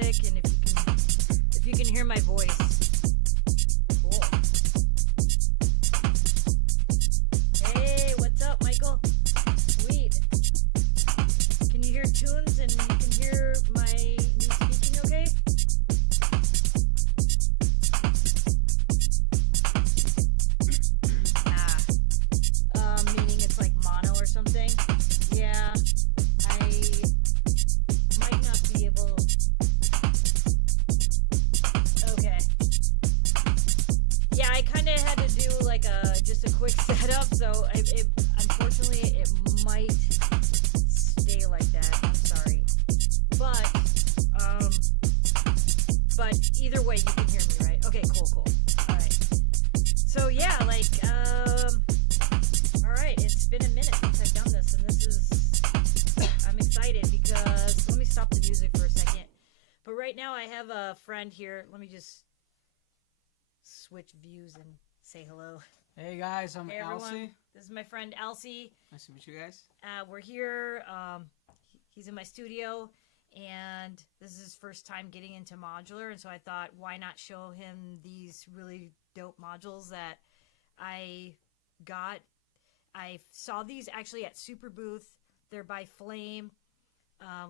music, and if you can hear my voice. Cool. Hey, what's up, Michael? Sweet. Can you hear tunes and you can hear my me speaking okay? Meaning it's like mono or something. Yeah, I might not be able. Okay. Yeah, I kind of had to do like just a quick setup, so unfortunately it might stay like that. I'm sorry, but either way you can hear me, right? Okay, cool. All right. So yeah, like all right, it's been a minute since I've done this, and I'm excited because, let me stop the music for a second. But right now I have a friend here. Let me just switch views and say hello. Hey guys, I'm Hey everyone. Elsie. This is my friend Elsie. Nice to meet you guys. We're here. He's in my studio, and this is his first time getting into modular, and so I thought, why not show him these really dope modules that I got. I saw these actually at Superbooth. They're by Flame.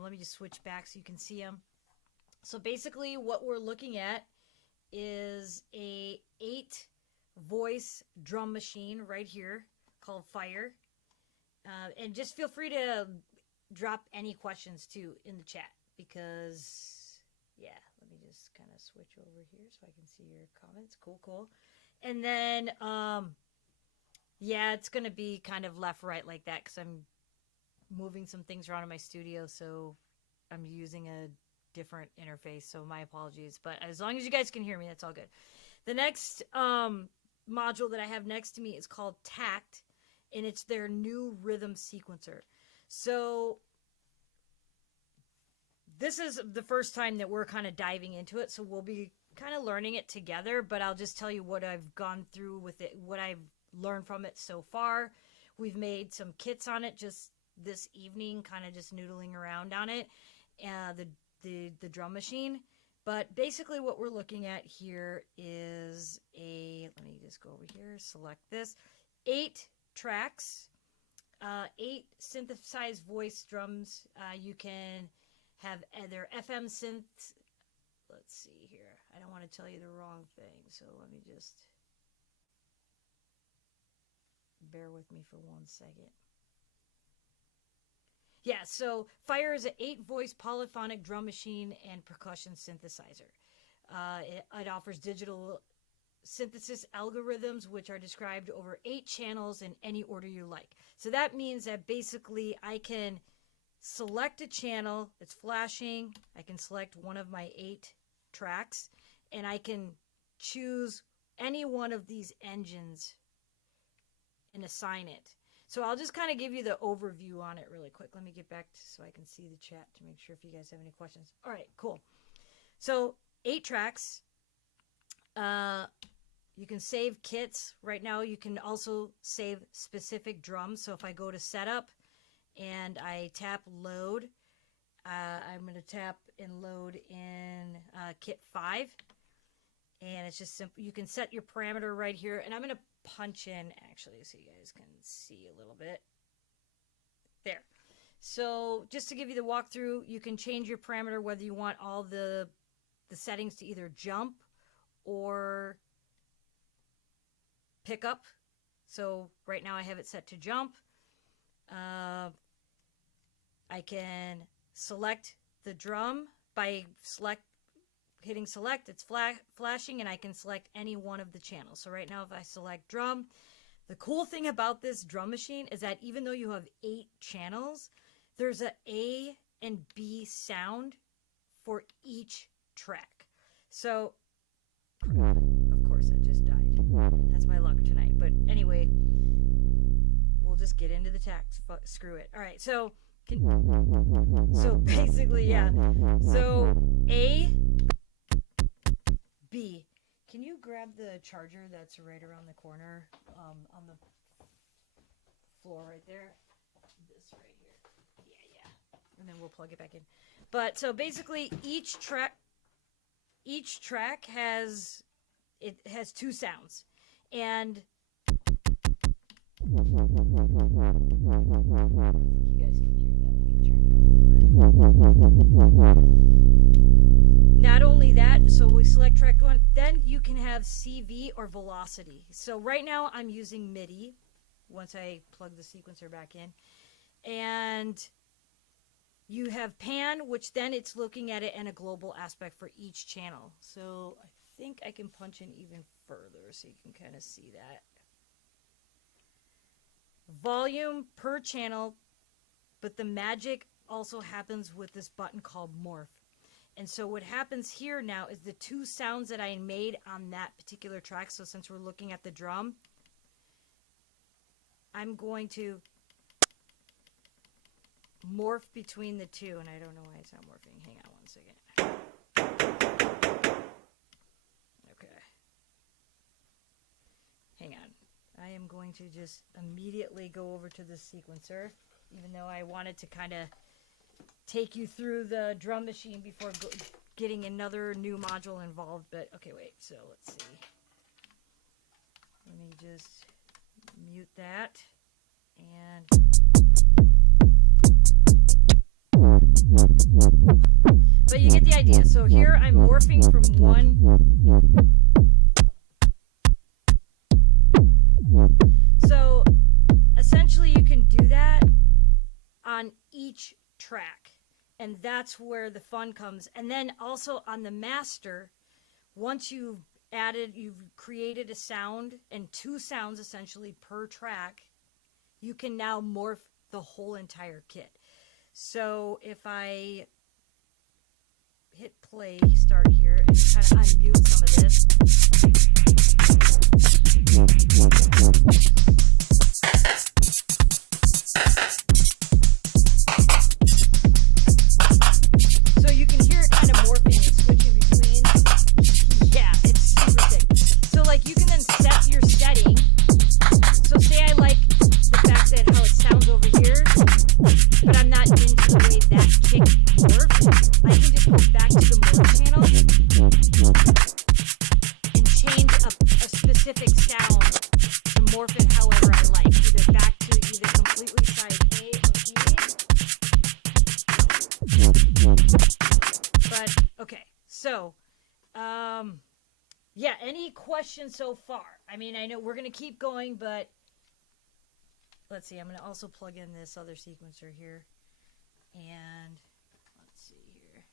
Let me just switch back so you can see them. So basically what we're looking at is a 8-voice drum machine right here called Fire. And just feel free to drop any questions too in the chat, because yeah, let me just kind of switch over here so I can see your comments. Cool. And then yeah, it's going to be kind of left, right like that because I'm moving some things around in my studio, so I'm using a different interface, so my apologies. But as long as you guys can hear me, that's all good. The next module that I have next to me is called TAKT, and it's their new rhythm sequencer. So this is the first time that we're kind of diving into it, so we'll be kind of learning it together, but I'll just tell you what I've gone through with it, what I've learned from it so far. We've made some kits on it just this evening, kind of just noodling around on it, the drum machine. But basically what we're looking at here is let me just go over here, select this, 8 tracks, 8 synthesized voice drums. You can have either FM synth. Let's see here, I don't want to tell you the wrong thing, so let me just bear with me for 1 second. Yeah, so Fire is an 8-voice polyphonic drum machine and percussion synthesizer. It offers digital synthesis algorithms, which are described over 8 channels in any order you like. So that means that basically I can select a channel that's flashing. I can select one of my 8 tracks, and I can choose any one of these engines and assign it. So I'll just kind of give you the overview on it really quick. Let me get back so I can see the chat to make sure if you guys have any questions. All right, cool. So 8 tracks. You can save kits. Right now you can also save specific drums. So if I go to setup and I tap load, I'm going to tap and load in kit 5. And it's just simple. You can set your parameter right here. And I'm going to punch in actually so you guys can see a little bit. There. So just to give you the walkthrough, you can change your parameter whether you want all the settings to either jump or pick up. So right now I have it set to jump. I can select the drum by hitting select, it's flashing, and I can select any one of the channels. So right now if I select drum, the cool thing about this drum machine is that even though you have 8 channels, there's a A and B sound for each track. So of course that just died. That's my luck tonight. But anyway, we'll just get into the TAKT. Screw it. All right, so basically, yeah. So A, B. Can you grab the charger that's right around the corner on the floor right there? This right here. Yeah. And then we'll plug it back in. But so basically each track has two sounds. And you guys can hear that. Let me turn it up a little bit. Not only that, so we select track 1, then you can have CV or velocity. So right now I'm using MIDI once I plug the sequencer back in. And you have pan, which then it's looking at it in a global aspect for each channel. So I think I can punch in even further so you can kind of see that. Volume per channel, but the magic also happens with this button called morph. And so what happens here now is the two sounds that I made on that particular track, so since we're looking at the drum, I'm going to morph between the two, and I don't know why it's not morphing. Hang on 1 second. Okay. Hang on. I am going to just immediately go over to the sequencer, even though I wanted to kind of take you through the drum machine before getting another new module involved. But okay, wait, so let's see. Let me just mute that. And but you get the idea. So here I'm morphing from one. So essentially you can do that on each track, and that's where the fun comes. And then also on the master, once you've created a sound and two sounds essentially per track, you can now morph the whole entire kit. So if I hit play, start here, and kind of unmute some of this. So you can hear it kind of morphing and switching between. Yeah, it's super sick. So like you can then set your setting. So say I like the fact that how it sounds over here, but I'm not into the way that kick morphs. I can just go back to the morph channel and change a specific sound to morph it however I like, either back to either completely side A or B. But okay, so yeah, any questions so far? I mean, I know we're gonna keep going, but let's see. I'm gonna also plug in this other sequencer here, and let's see here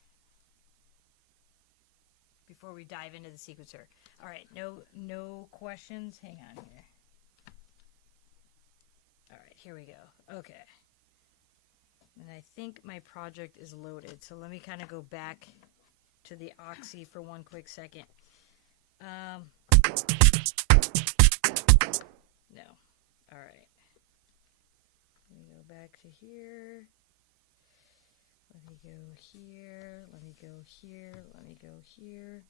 before we dive into the sequencer. All right, no questions. Hang on here. All right, here we go. Okay, and I think my project is loaded. So let me kind of go back to the Oxy for one quick second. No. All right. Let me go back to here. Let me go here. Let me go here. Let me go here.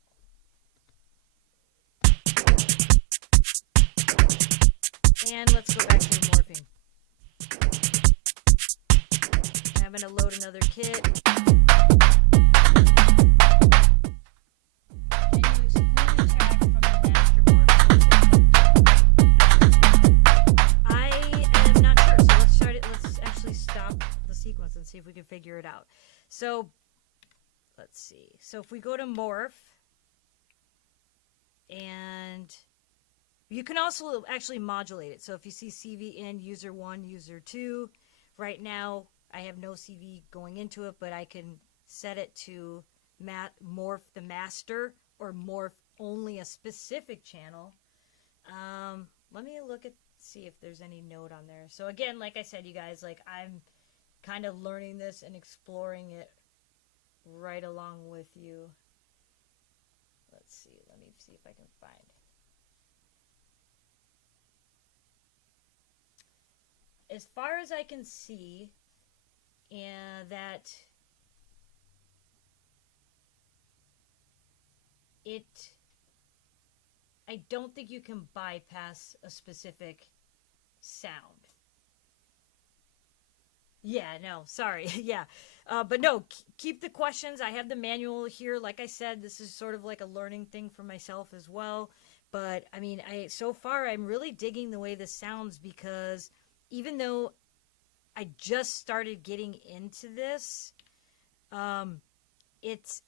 And let's go back to the morphing. I'm going to load another kit. And see if we can figure it out. So let's see. So if we go to morph, and you can also actually modulate it. So if you see CV in user 1, user 2, right now I have no CV going into it, but I can set it to morph the master or morph only a specific channel. Let me see if there's any note on there. So again, like I said, you guys, like I'm kind of learning this and exploring it right along with you. Let's see. Let me see if I can find. As far as I can see, and that I don't think you can bypass a specific sound. Yeah, no, sorry. Yeah. But no, keep the questions. I have the manual here. Like I said, this is sort of like a learning thing for myself as well. But I mean, so far I'm really digging the way this sounds, because even though I just started getting into this, it's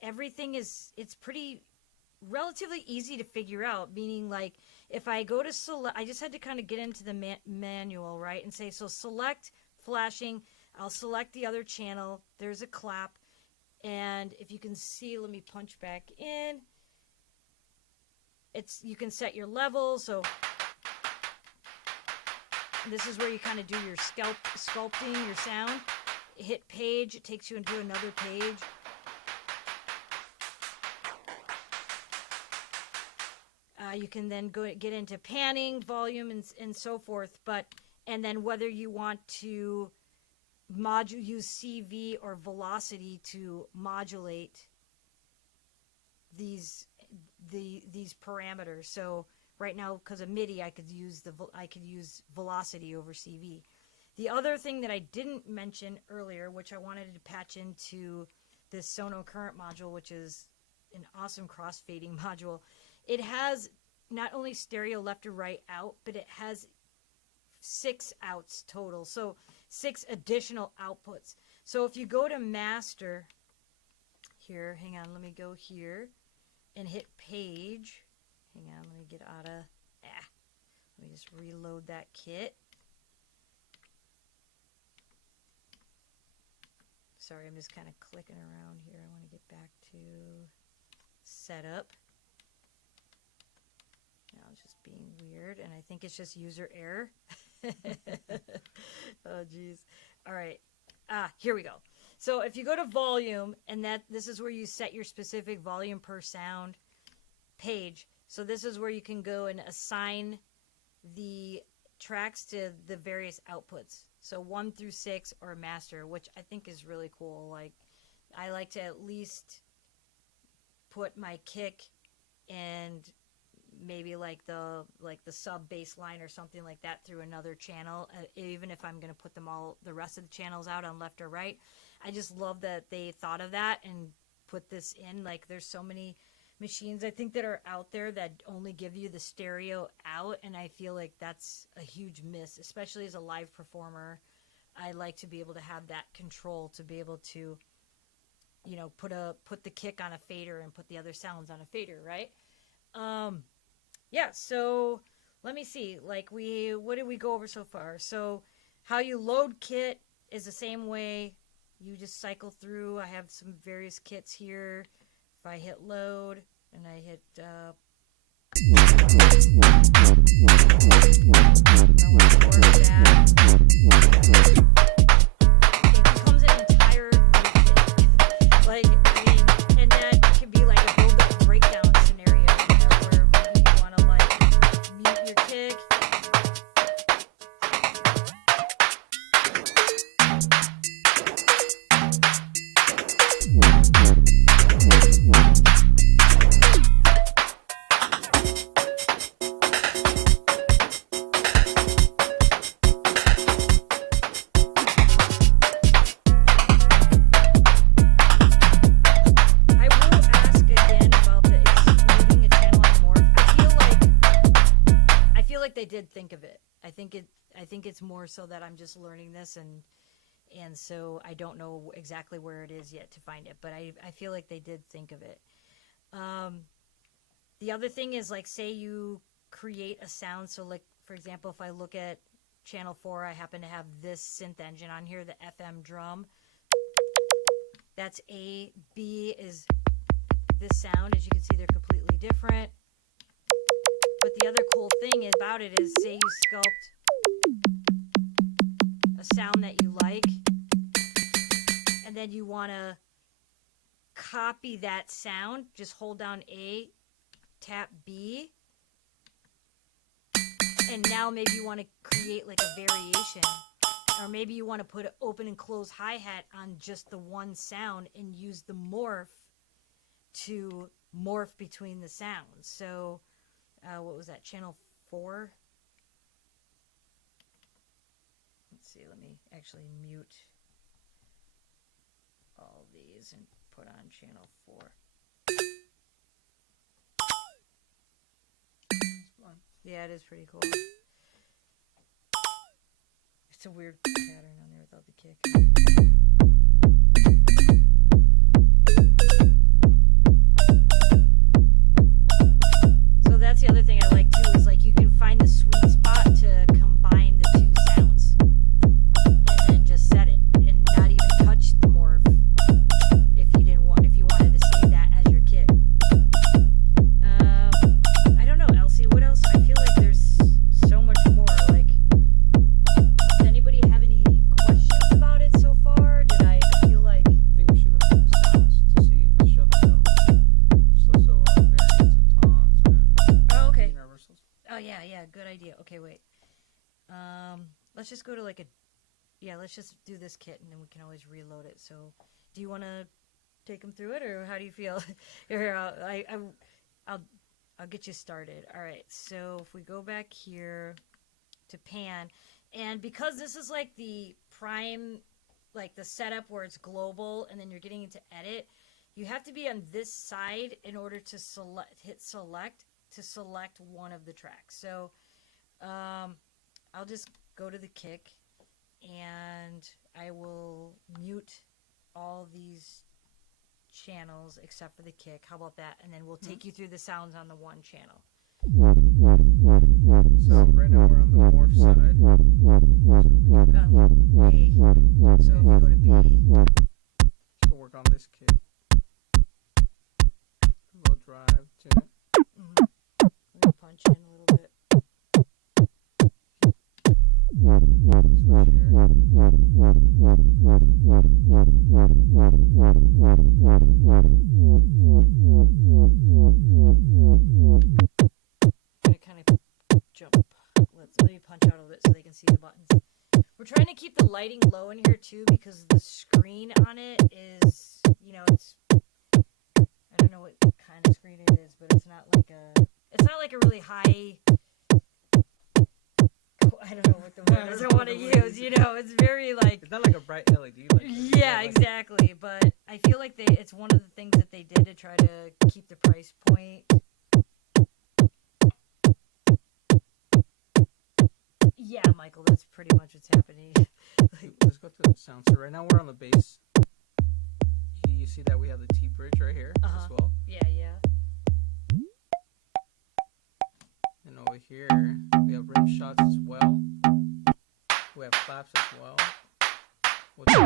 pretty relatively easy to figure out. Meaning, like, if I go to select, I just had to kind of get into the manual, right, and say, so select flashing. I'll select the other channel. There's a clap. And if you can see, let me punch back in. You can set your level. So this is where you kind of do your sculpting your sound. Hit page. It takes you into another page. You can then get into panning, volume, and so forth. And then whether you want to use CV or velocity to modulate these parameters. So right now, because of MIDI, I could use velocity over CV. The other thing that I didn't mention earlier, which I wanted to patch into this Sono Current module, which is an awesome crossfading module. It has not only stereo left or right out, but it has 6 outs total. So 6 additional outputs. So if you go to master here, hang on, let me go here and hit page. Hang on, let me get out of, let me just reload that kit. Sorry, I'm just kind of clicking around here. I want to get back to setup. Now it's just being weird, and I think it's just user error. Oh, geez. All right. Here we go. So if you go to volume, and this is where you set your specific volume per sound page. So this is where you can go and assign the tracks to the various outputs. So 1 through 6 or master, which I think is really cool. Like, I like to at least put my kick and maybe like the sub bass line or something like that through another channel, even if I'm going to put the rest of the channels out on left or right. I just love that they thought of that and put this in. Like, there's so many machines I think that are out there that only give you the stereo out, and I feel like that's a huge miss, especially as a live performer. I like to be able to have that control, to be able to, you know, put the kick on a fader and put the other sounds on a fader, right? Yeah, so let me see. Like, what did we go over so far? So how you load kit is the same way. You just cycle through. I have some various kits here. If I hit load and I hit I want to order that. It becomes an entire kit. Like, I mean, and that could be like a build-up breakdown scenario, you know, where maybe you want to like mute your kick. They did think of it. I think it's more so that I'm just learning this, and so I don't know exactly where it is yet to find it, but I feel like they did think of it. The other thing is, like, say you create a sound. So, like, for example, if I look at channel 4, I happen to have this synth engine on here, the FM drum. That's A. B is this sound. As you can see, they're completely different. But the other cool thing about it is, say you sculpt a sound that you like, and then you want to copy that sound, just hold down A, tap B, and now maybe you want to create like a variation, or maybe you want to put an open and close hi-hat on just the one sound and use the morph to morph between the sounds. So what was that, channel 4? Let's see, let me actually mute these and put on channel 4. Yeah, it is pretty cool. It's a weird pattern on there without the kick. So that's the other thing I like too, is like you can find the sweet spot to combine the two sounds and then just set it and not even touch the morph if you wanted to save that as your kit. I don't know, Elsie, what else? I feel like there's so much more. Like, does anybody have any questions about it so far? I feel like I think we should look at the sounds to show the variants of toms and okay. universals. Oh yeah, good idea. Okay, wait. Let's just go to like let's just do this kit and then we can always reload it. So, do you want to take them through it, or how do you feel? Here, I'll get you started. All right. So if we go back here to pan, and because this is like the prime, like the setup where it's global, and then you're getting into edit, you have to be on this side in order to hit select to select one of the tracks. So I'll just go to the kick and I will mute all these channels except for the kick. How about that? And then we'll take you through the sounds on the one channel. So right now we're on the morph side. A. So if you go to B, So work on this kick. Low drive, tune it. let me punch in a little bit. Switch here. Gotta kind of jump. Let me punch out a little bit so they can see the buttons. We're trying to keep the lighting low in here too because the screen on it is, it's, I don't know what kind of screen it is, but it's not like a really high, I don't know what the word is I want to use, it's very like, It's not like a bright LED light. yeah, exactly, but I feel like it's one of the things that they did to try to keep the price point. Yeah, Michael, that's pretty much what's happening. Let's go to the sound. So right now we're on the bass. You see that we have the T bridge right here as well. Yeah. And over here we have rim shots as well. We have claps as well. What's it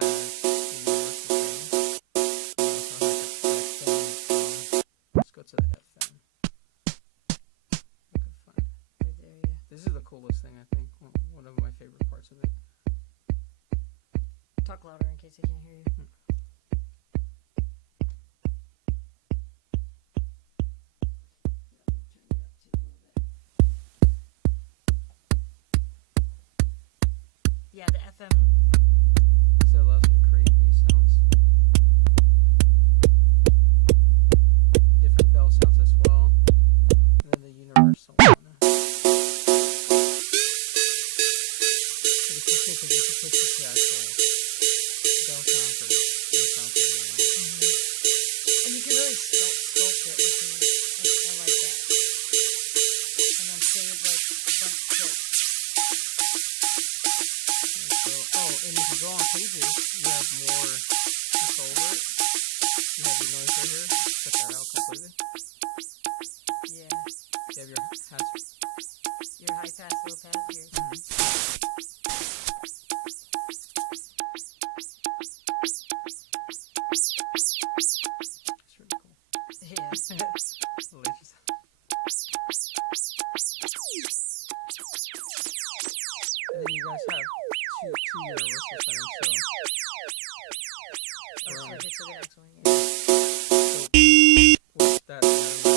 has universal thing. Let's go to the FM. Right there, yeah. This is the coolest thing, I think. One of my favorite parts of it. Talk louder in case I can't hear you. Yeah, the FM. So it allows you to create bass sounds. Different bell sounds as well. And then the universal one. Pretty cool too because you can switch it to actual bell sounds or drum sounds if you want. And you can really sculpt it, which is, I like that. And then save like a bunch of clips. And if you go on pages, you have more control over it. You have your noise right here. Just cut that out completely. Yeah. You have your Your high pass, low pass here. It's really cool. Yeah. It's delicious. And then you guys have two universal settings. Oh, so So get to the next one. Yeah. with that allows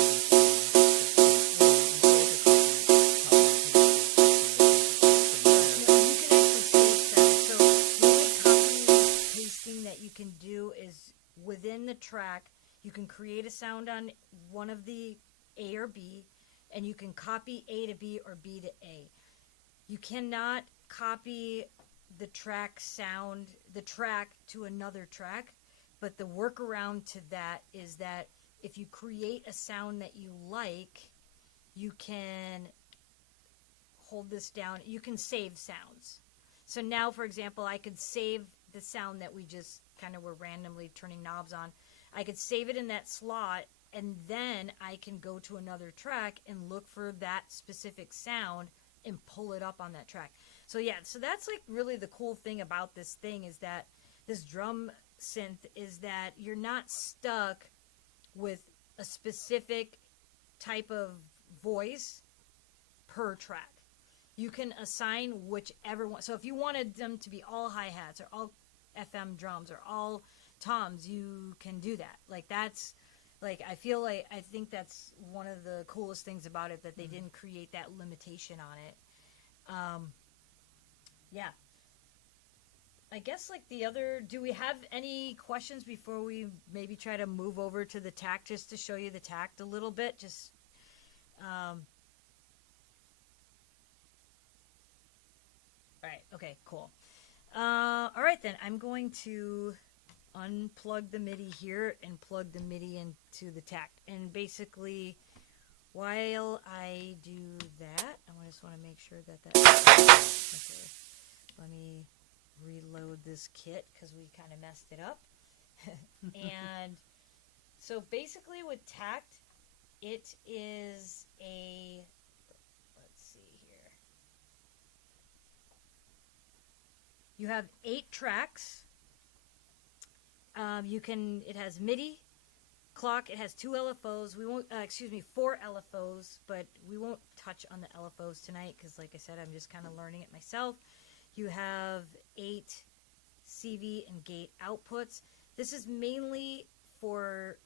That you can do is within the track you can create a sound on one of the A or B, and you can copy A to B or B to A. You cannot copy the track to another track. But the workaround to that is that if you create a sound that you like, you can hold this down. You can save sounds. So now, for example, I could save the sound that we just kind of were randomly turning knobs on. I could save it in that slot, and then I can go to another track and look for that specific sound and pull it up on that track. So yeah, so that's like really the cool thing about this thing, is that this drum synth is that you're not stuck with a specific type of voice per track. You can assign whichever one. So if you wanted them to be all hi-hats or all FM drums or all toms, you can do that. Like that's like I think that's one of the coolest things about it, that they didn't create that limitation on it. Yeah. I guess like do we have any questions before we maybe try to move over to the TAKT, just to show you the TAKT a little bit? Just, all right. Okay, cool. All right, then I'm going to unplug the MIDI here and plug the MIDI into the TAKT. And basically, while I do that, I just want to make sure that okay. Let me reload this kit because we kind of messed it up. And so basically with TAKT, it is let's see here. You have 8 tracks. It has MIDI, clock, it has 2 LFOs. We won't, 4 LFOs, but we won't touch on the LFOs tonight because, like I said, I'm just kind of learning it myself. You have 8 CV and gate outputs. This is mainly for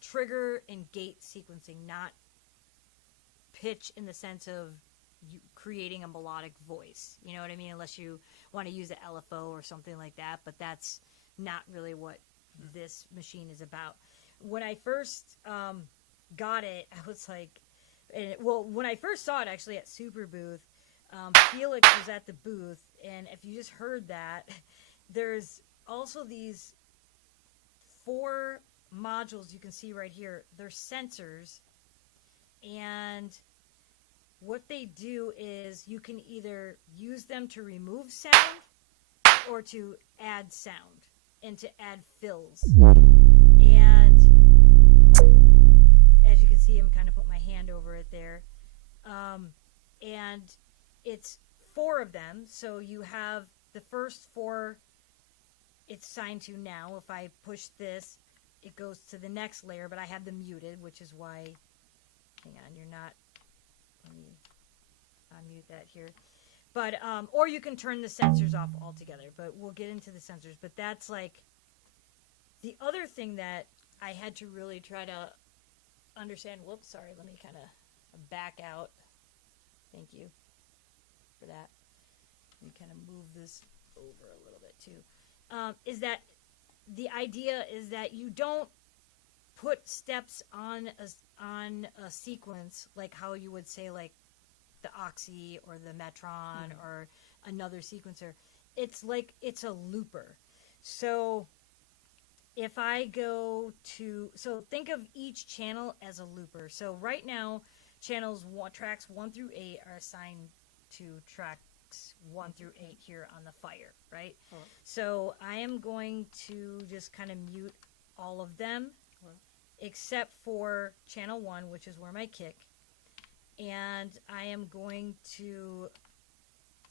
trigger and gate sequencing, not pitch in the sense of you creating a melodic voice. You know what I mean? Unless you want to use an LFO or something like that, but that's not really what this machine is about. When I first got it, I was like, when I first saw it actually at Superbooth, Felix was at the booth, and if you just heard that, there's also these 4 modules you can see right here. They're sensors, and what they do is you can either use them to remove sound or to add sound and to add fills. And as you can see, I'm kind of put my hand over it there. And it's 4 of them. So you have the first 4 it's signed to now. If I push this, it goes to the next layer, but I have them muted, which is why, hang on, you're not, let me unmute that here. But, or you can turn the sensors off altogether, but we'll get into the sensors. But that's like, the other thing that I had to really try to understand, whoops, sorry, let me kind of back out. Thank you for that. Let me kind of move this over a little bit too. Is that the idea is that you don't put steps on a sequence like how you would say like the Oxy or the Metron or another sequencer. It's like it's a looper. So if I go to, so think of each channel as a looper. So right now, tracks 1 through 8 are assigned to tracks 1 through 8 here on the Fire, right? So I am going to just kind of mute all of them, except for channel 1, which is where my kick. And I am going to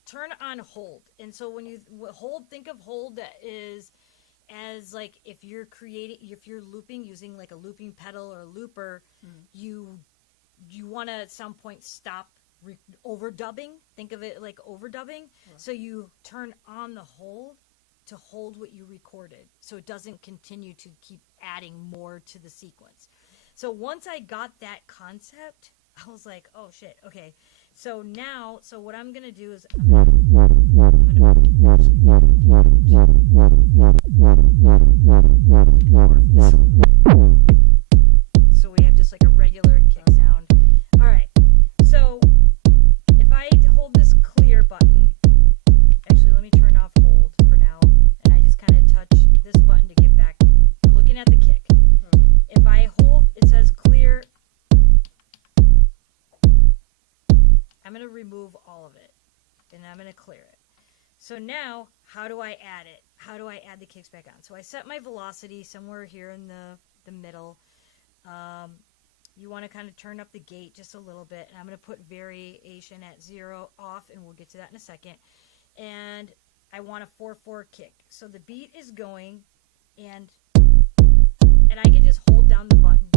turn on hold. And so when you hold, think of hold as like if you're looping using like a looping pedal or a looper, you want to at some point stop overdubbing. Think of it like overdubbing. So you turn on the hold to hold what you recorded, so it doesn't continue to keep adding more to the sequence. So once I got that concept, I was like, oh shit, okay. So now, so what I'm gonna do is I'm gonna so we have just like a regular kick sound. All right. So if I hold this clear button, actually let me turn off remove all of it. And I'm going to clear it. So now, how do I add it? How do I add the kicks back on? So I set my velocity somewhere here in the middle. You want to kind of turn up the gate just a little bit. And I'm going to put variation at 0 off, and we'll get to that in a second. And I want a 4/4 kick. So the beat is going, and I can just hold down the button.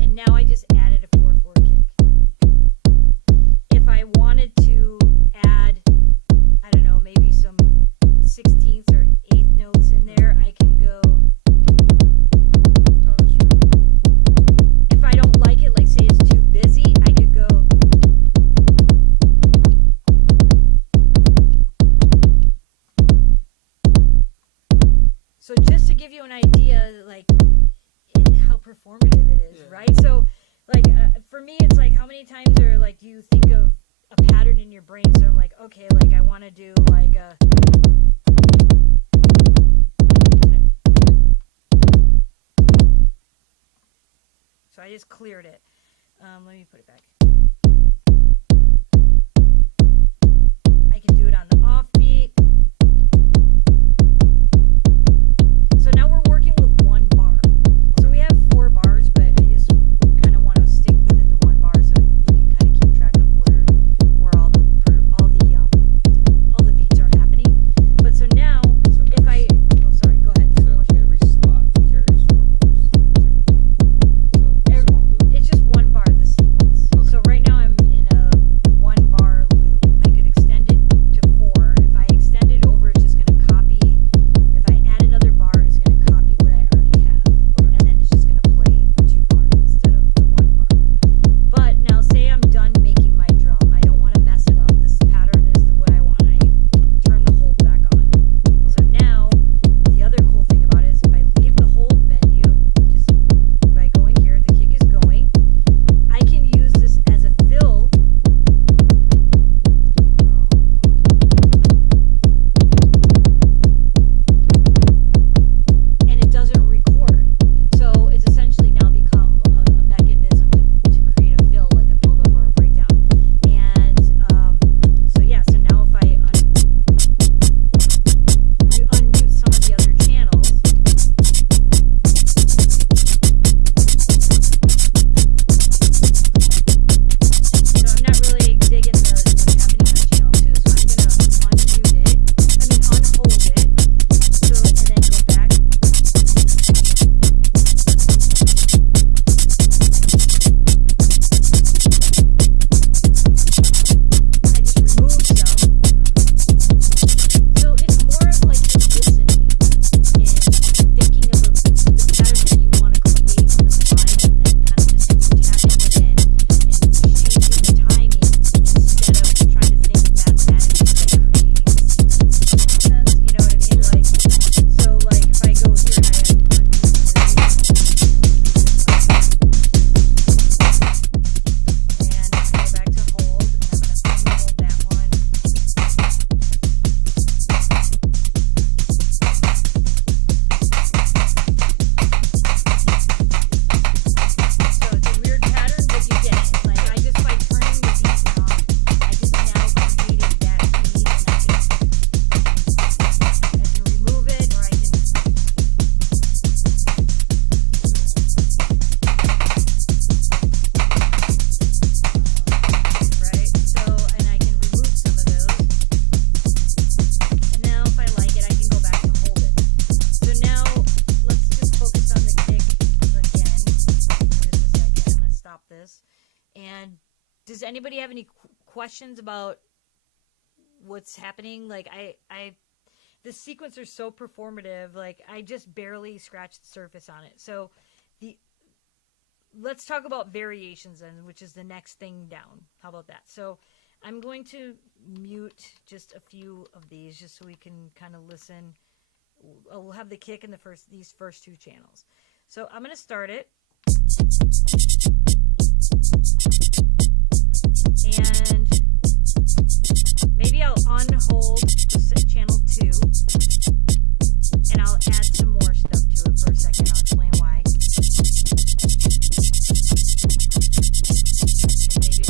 And now I just added a 4/4 kick. If I wanted to add, I don't know, maybe some 16th or 8th notes in there, I can go. If I don't like it, like say it's too busy, I could go. So just to give you an idea, like how performative it is, right? So, like for me, it's like how many times are like you think of a pattern in your brain? So I'm like, okay, like I want to do like a. So I just cleared it. Let me put it back. I can do it on the offbeat. So now we're working with 1 bar. So we have 4 bars, but I just kind of want to stick within the 1 bar so we can kind of keep track of where all the beats are happening. But so now, if I sorry, go ahead. So every slot carries 4 bars. So It's just 1 bar the sequence. Okay. So right now I'm in a 1 bar loop. I could extend it to 4. If I extend it over, it's just going to copy. If I add another bar, it's going to copy what I already have. And then it's just going to play 2 bars instead of the 1 bar. But now say I'm done making my drum. I don't want to mess it up. This pattern is what I want. I turn the hold back on. So now, the other cool thing about it is if I leave the hold menu, just by going here, the kick is going. I can use this as a fill. And it doesn't record. So it's essentially now become a mechanism to create a fill, like a build-up or a breakdown. And so yeah, so now if I unmute some of the other channels. So I'm not really digging what's happening on channel 2, so I'm going to unmute it. Unhold it. So, and then go back. I just removed some. So it's more of like just listening and thinking of the pattern that you want to create on the fly, and then kind of just tapping it in and changing the timing instead of trying to think mathematically by creating a sequence. Does that make sense? You know what I mean? Like, so like if I go here and I unmute this, and I can go back to hold, and I'm going to unhold that one. So it's a weird pattern, but you get it. Like I just by turning the beat knob, I just now created that beat, and I can remove it, or I can. Right. So and I can remove some of those. And now if I like it, I can go back to hold it. So now let's just focus on the kick again for just a second. I'm going to stop this. And does anybody have any questions about what's happening? Like the sequence are so performative. Like I just barely scratched the surface on it. So let's talk about variations then, which is the next thing down. How about that? So I'm going to mute just a few of these just so we can kind of listen. We'll have the kick in these first 2 channels. So I'm going to start it. And maybe I'll unhold channel 2 and I'll add some more stuff to it for a second. I'll explain why. And maybe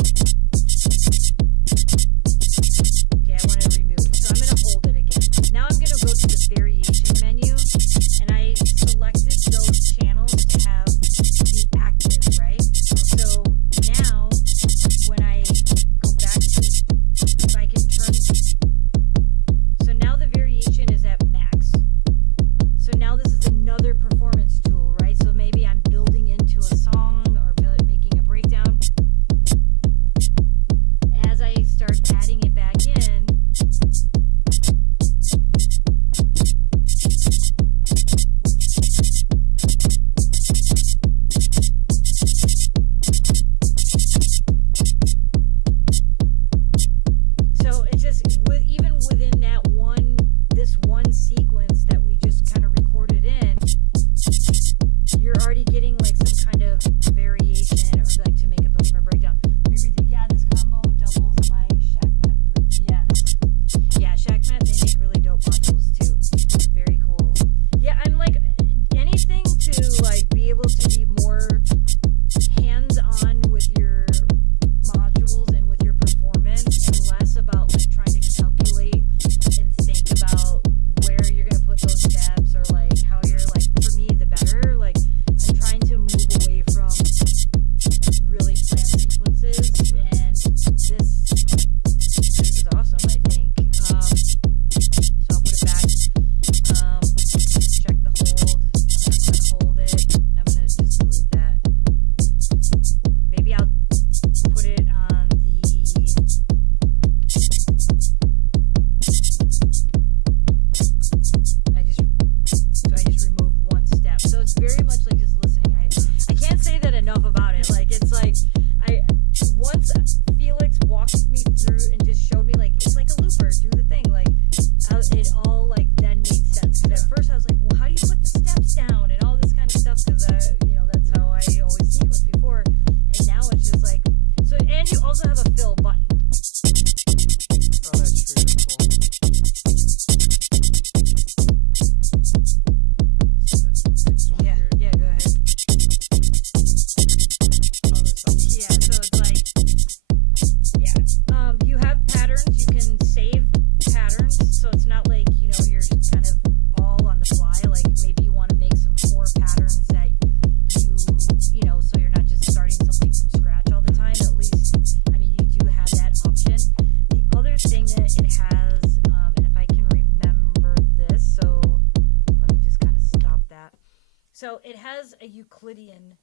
Euclidean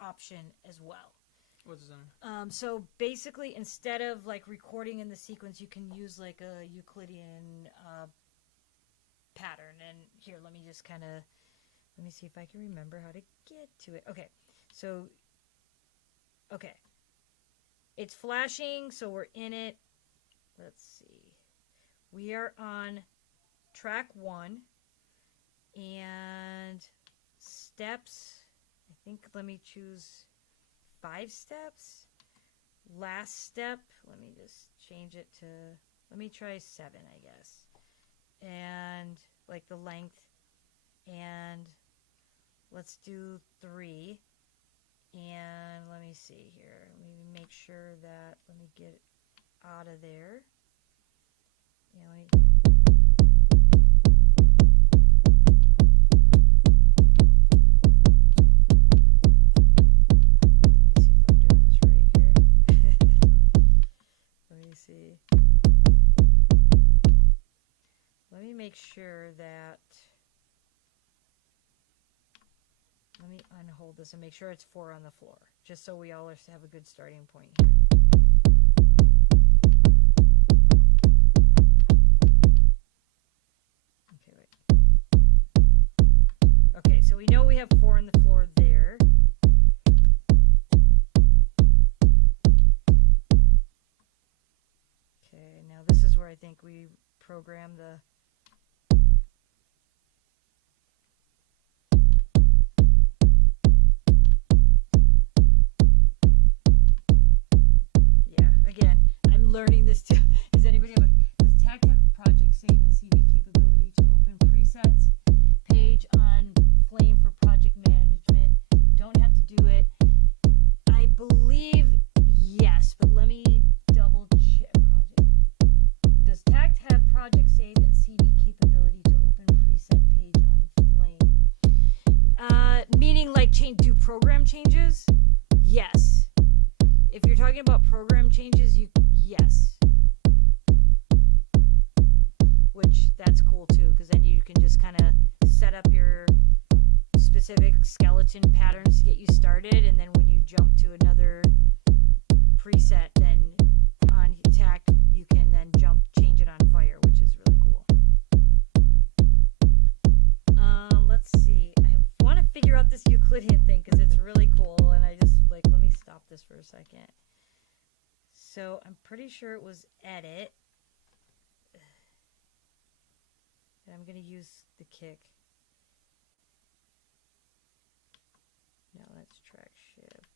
option as well. What's that? So basically, instead of like recording in the sequence, you can use like a Euclidean pattern. And here, let me see if I can remember how to get to it. Okay, so, okay. It's flashing, so we're in it. Let's see. We are on track 1. And steps, I think, let me choose 5 steps. Last step, let me just change it to, let me try 7, I guess. And like the length. And let's do 3. And let me see here. Let me make sure that, let me get out of there. Yeah, let me see if I'm doing this right here. Let me see. Let me make sure that, let me unhold this and make sure it's 4 on the floor, just so we all have a good starting point here. Okay, wait. Okay, so we know we have 4 on the floor there. Okay, now this is where I think we program the learning this too. Does anybody have does TAKT have a project save and CV capability to open presets page on Flame for project management? Don't have to do it. I believe yes, but let me double check. Does TAKT have project save and CV capability to open preset page on Flame? Meaning like do program changes? Yes. If you're talking about program changes, yes. Which, that's cool too, because then you can just kind of set up your specific skeleton patterns to get you started, and then when you jump to another preset, then on TAKT, you can then change it on Fire, which is really cool. Let's see. I want to figure out this Euclidean thing, because it's really cool, and I just, like, let me stop this for a second. So I'm pretty sure it was edit. And I'm going to use the kick. Now let's track shift.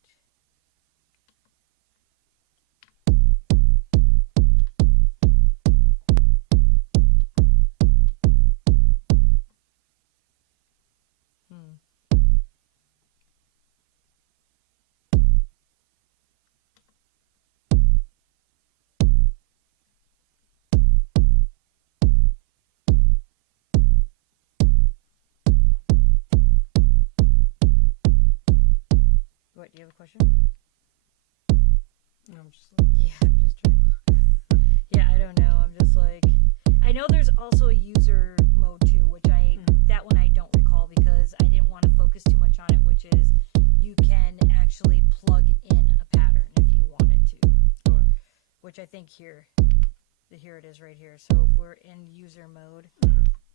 What, do you have a question? No, I'm just trying. Yeah, I don't know. I'm just like, I know there's also a user mode too, which that one I don't recall because I didn't want to focus too much on it, which is you can actually plug in a pattern if you wanted to. Sure. Which I think here it is right here. So if we're in user mode,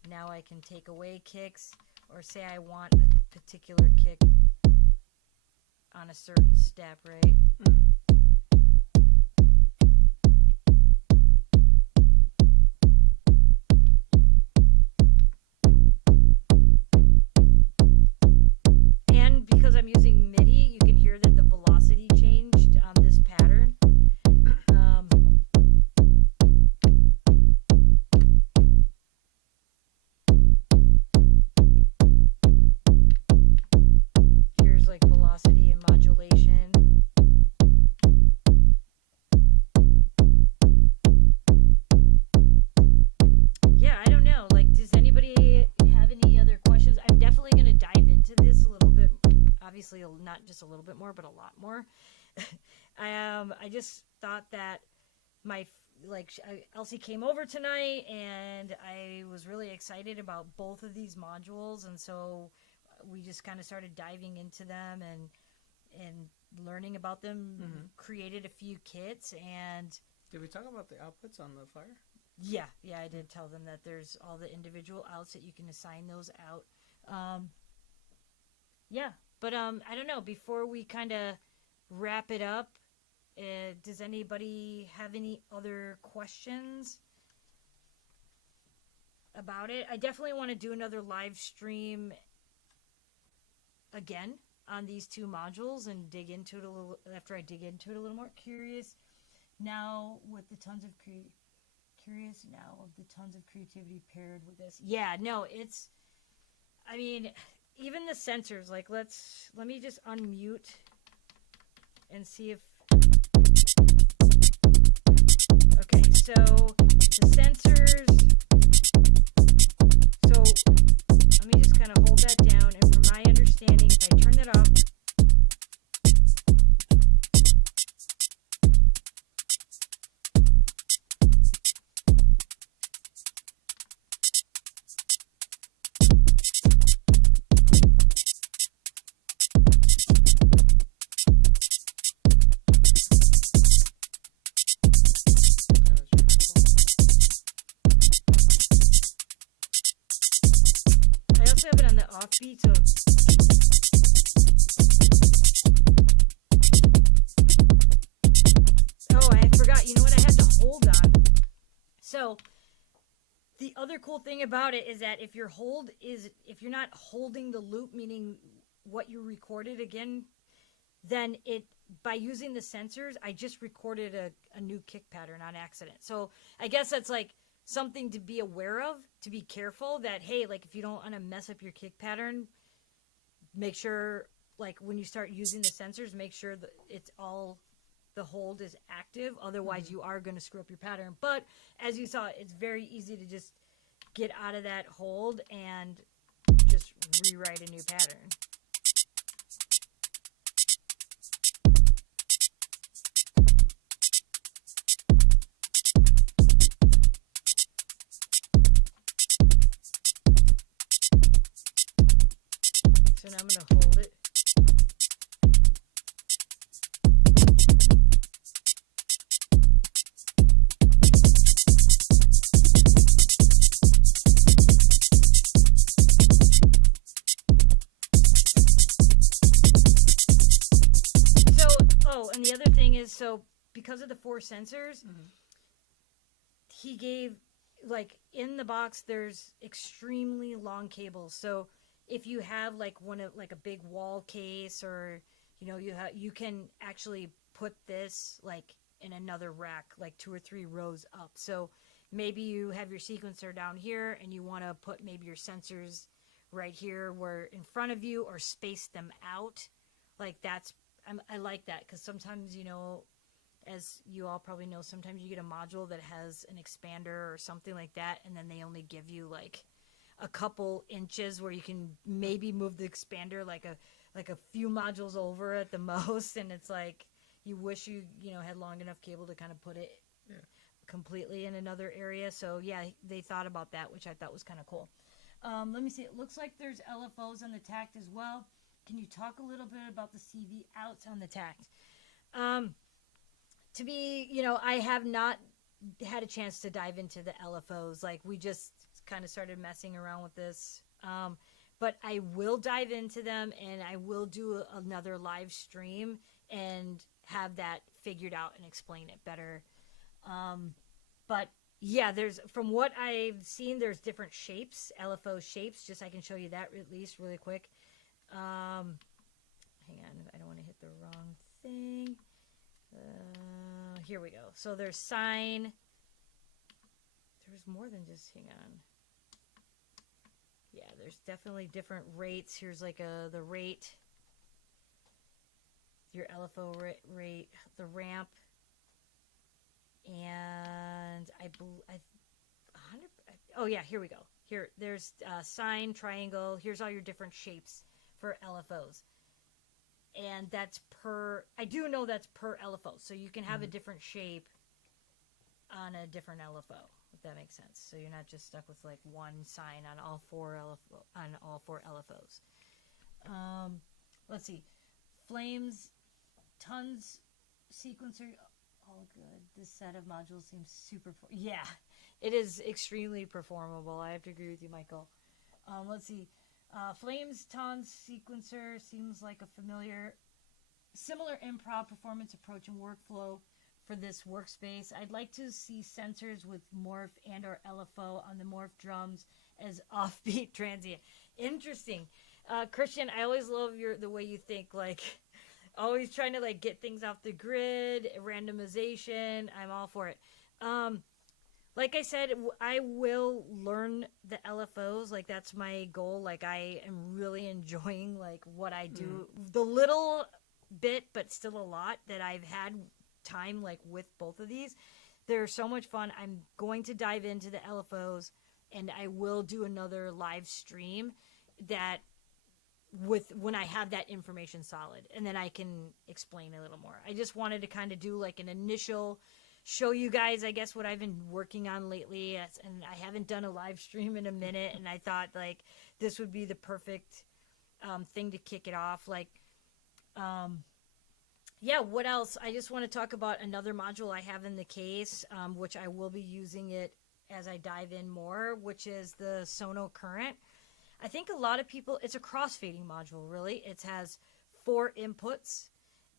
now I can take away kicks, or say I want a particular kick on a certain step, right? And because I'm using MIDI, you can hear that the velocity changed on this pattern. Here's like velocity and modulation. Yeah, I don't know. Like, does anybody have any other questions? I'm definitely going to dive into this a little bit. Obviously, not just a little bit more, but a lot more. I just thought that Elsie came over tonight, and I was really excited about both of these modules, and so we just kind of started diving into them and learning about them. Created a few kits, and did we talk about the outputs on the flyer? Yeah, I did tell them that there's all the individual outs that you can assign those out. Yeah, but I don't know. Before we kind of wrap it up, does anybody have any other questions about it? I definitely want to do another live stream again on these two modules and dig into it a little. After I dig into it a little more, curious now with the tons of creativity paired with this. Yeah, no, it's, I mean, even the sensors, like let me just unmute and see if, okay, so the sensors, so let me just kind of hold that down, and from my understanding, if I turn that up, have it on the offbeat, so oh, I forgot. You know what I had to hold on? So the other cool thing about it is that if you're not holding the loop, meaning what you recorded again, then by using the sensors, I just recorded a new kick pattern on accident. So I guess that's like something to be aware of, to be careful that, hey, like if you don't want to mess up your kick pattern, make sure, like when you start using the sensors, make sure that the hold is active. Otherwise you are going to screw up your pattern. But as you saw, it's very easy to just get out of that hold and just rewrite a new pattern. So now I'm going to hold it. And the other thing is, so because of the 4 sensors, he gave, like in the box, there's extremely long cables. So if you have like a big wall case, or you can actually put this like in another rack, like 2 or 3 rows up. So maybe you have your sequencer down here and you want to put maybe your sensors right here where in front of you, or space them out. Like I like that, because sometimes, as you all probably know, sometimes you get a module that has an expander or something like that, and then they only give you like a couple inches where you can maybe move the expander like a few modules over at the most, and it's like you wish you had long enough cable to kind of put it completely in another area. So yeah, they thought about that, which I thought was kind of cool. Let me see. It looks like there's LFOs on the TAKT as well. Can you talk a little bit about the CV outs on the TAKT? To be, I have not had a chance to dive into the LFOs. Like, we just kind of started messing around with this. But I will dive into them, and I will do another live stream and have that figured out and explain it better. But yeah, from what I've seen, there's different shapes, LFO shapes. Just I can show you that at least really quick. Hang on, I don't want to hit the wrong thing. Here we go. So there's sine. There's more than just, hang on. Yeah, there's definitely different rates. Here's like the rate, your LFO rate, the ramp, and oh yeah, here we go. Here, there's sine, triangle. Here's all your different shapes for LFOs. And that's I do know that's per LFO. So you can have a different shape on a different LFO, if that makes sense. So you're not just stuck with like one sine on all four LFOs. Let's see. Flames, tons, sequencer. All good. This set of modules seems super. Yeah, it is extremely performable. I have to agree with you, Michael. Let's see. Flames, tons, sequencer seems like a similar improv performance approach and workflow for this workspace. I'd like to see sensors with morph and or LFO on the morph drums as offbeat transient. Interesting. Christian, I always love the way you think, like always trying to like get things off the grid, randomization. I'm all for it. Like I said, I will learn the LFOs. Like that's my goal. Like I am really enjoying like what I do. The little bit, but still a lot that I've had time like with both of these. They're so much fun. I'm going to dive into the LFOs, and I will do another live stream that when I have that information solid, and then I can explain a little more. I just wanted to kind of do like an initial show you guys, I guess, what I've been working on lately, and I haven't done a live stream in a minute, and I thought like this would be the perfect thing to kick it off. Like, yeah, what else? I just want to talk about another module I have in the case, which I will be using it as I dive in more, which is the Sono Current. I think a lot of people, it's a crossfading module, really. It has 4 inputs.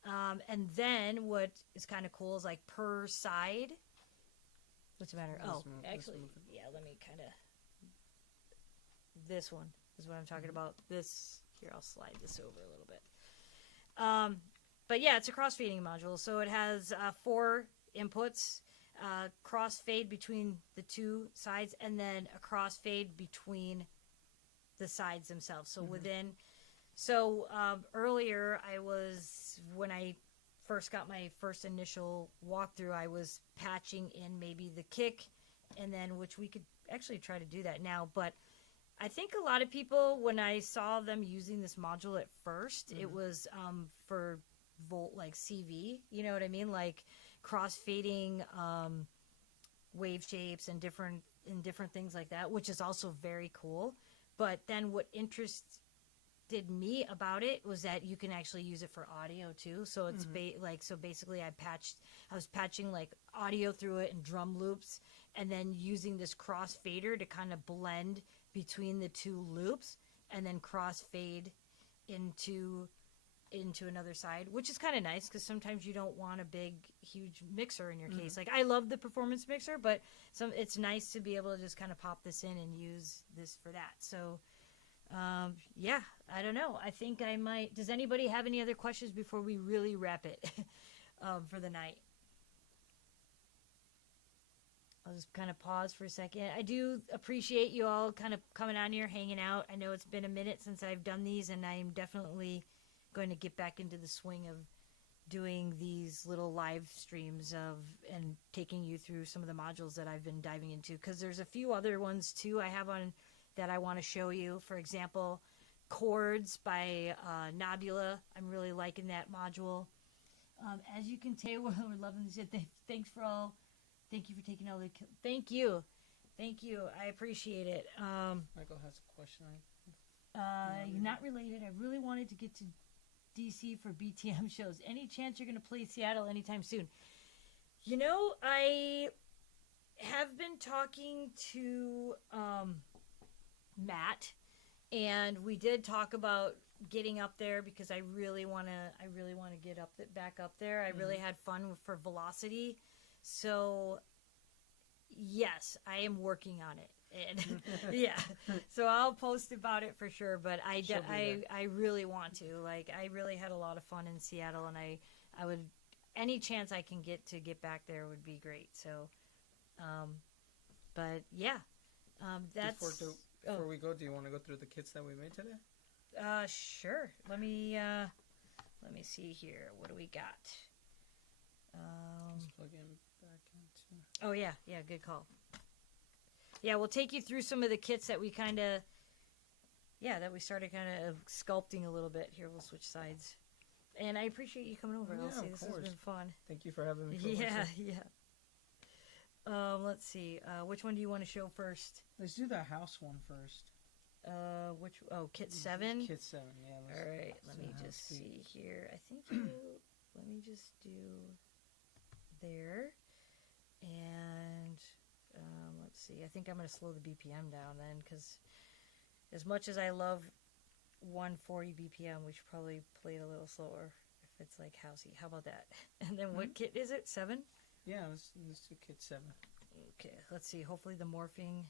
And then what is kind of cool is like per side. What's the matter? Actually, yeah, let me kind of, this one is what I'm talking about. This, here, I'll slide this over a little bit. But yeah, it's a crossfading module. So it has 4 inputs, crossfade between the 2 sides, and then a crossfade between the sides themselves. So earlier when I first got my first initial walkthrough, I was patching in maybe the kick, and then which we could actually try to do that now. But I think a lot of people, when I saw them using this module at first, it was for like CV, you know what I mean? Like crossfading wave shapes and different things like that, which is also very cool. But then what interested me about it was that you can actually use it for audio too. So it's basically I was patching like audio through it and drum loops, and then using this crossfader to kind of blend between the 2 loops, and then crossfade into another side, which is kind of nice because sometimes you don't want a big huge mixer in your case. Like I love the performance mixer, but it's nice to be able to just kind of pop this in and use this for that. So yeah, I don't know, I think I might. Does anybody have any other questions before we really wrap it for the night? I'll just kind of pause for a second. I do appreciate you all kind of coming on here, hanging out. I know it's been a minute since I've done these, and I'm definitely going to get back into the swing of doing these little live streams and taking you through some of the modules that I've been diving into, because there's a few other ones too I have on that I want to show you. For example, Chords by Nabula. I'm really liking that module. As you can tell, we're loving this. Thank you for taking all the. Thank you. I appreciate it. Michael has a question. You're not related. I really wanted to get to DC for BTM shows. Any chance you're going to play Seattle anytime soon? You know, I have been talking to Matt, and we did talk about getting up there because I really want to get back up there. I really had fun for Velocity. So yes, I am working on it. And yeah, so I'll post about it for sure, but I really want to. Like, I really had a lot of fun in Seattle, and I would, any chance I can get back there would be great. So but yeah, that's before we go, do you want to go through the kits that we made today? Sure. Let me see here. What do we got? Just plug in back into. Oh yeah, good call. Yeah, we'll take you through some of the kits that we started kind of sculpting a little bit. Here, we'll switch sides. And I appreciate you coming over, Elsie. This has been fun. Thank you for having me. Yeah. Let's see. Which one do you want to show first? Let's do the house one first. Kit 7. Kit 7, yeah. All right, let me just see here. I think let me just do there. And let's see. I think I'm going to slow the BPM down then, because as much as I love 140 BPM, we should probably play it a little slower if it's like housey. How about that? And then what kit is it? 7? Yeah, let's do Kit 7. Okay, let's see. Hopefully the morphing.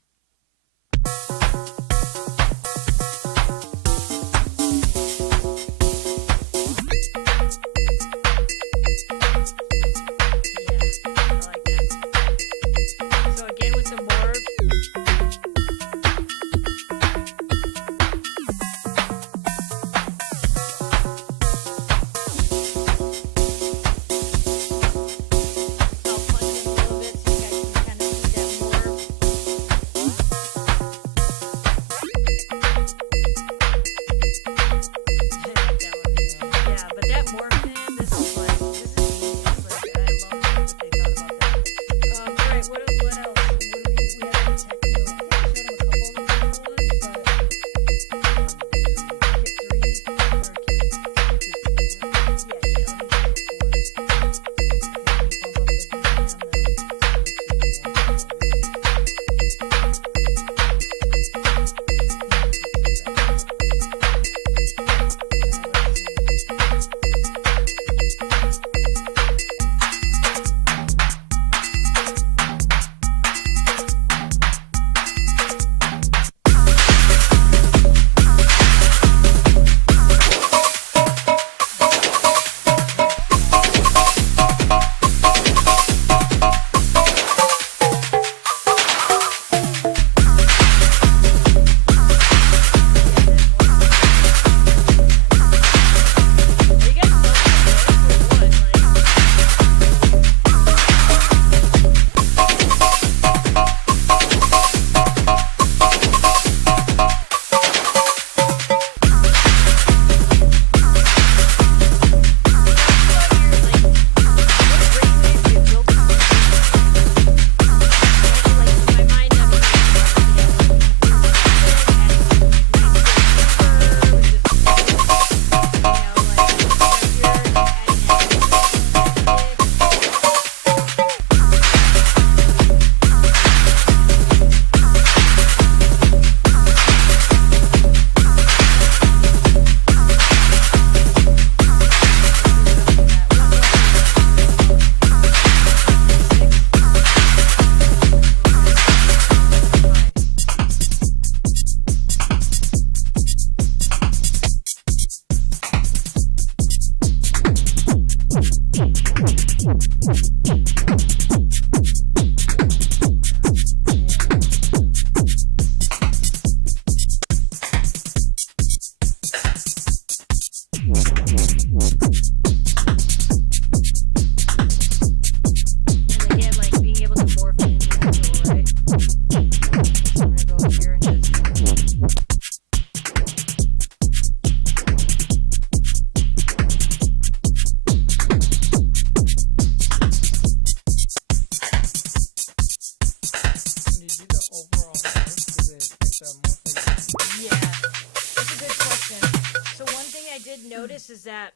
Notice is that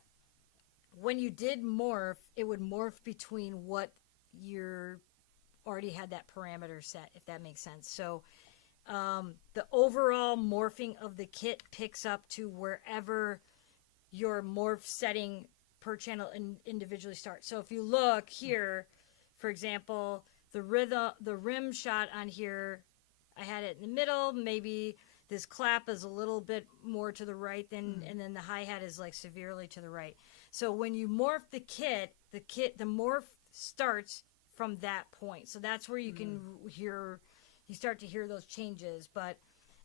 when you did morph, it would morph between what you're already had that parameter set, if that makes sense. So the overall morphing of the kit picks up to wherever your morph setting per channel individually starts. So if you look here, for example, the rim shot on here, I had it in the middle. Maybe this clap is a little bit more to the right than, and then the hi-hat is like severely to the right. So when you morph the kit, the morph starts from that point. So that's where you can hear, you start to hear those changes. But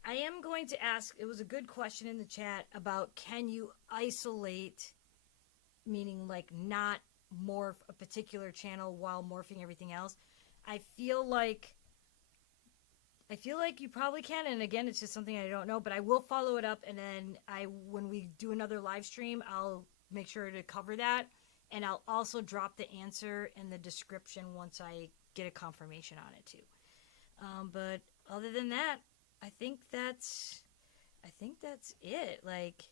I am going to ask, it was a good question in the chat about, can you isolate, meaning like not morph a particular channel while morphing everything else? I feel like you probably can, and again, it's just something I don't know, but I will follow it up, and then when we do another live stream, I'll make sure to cover that, and I'll also drop the answer in the description once I get a confirmation on it too. But other than that, I think that's I think that's it. Like,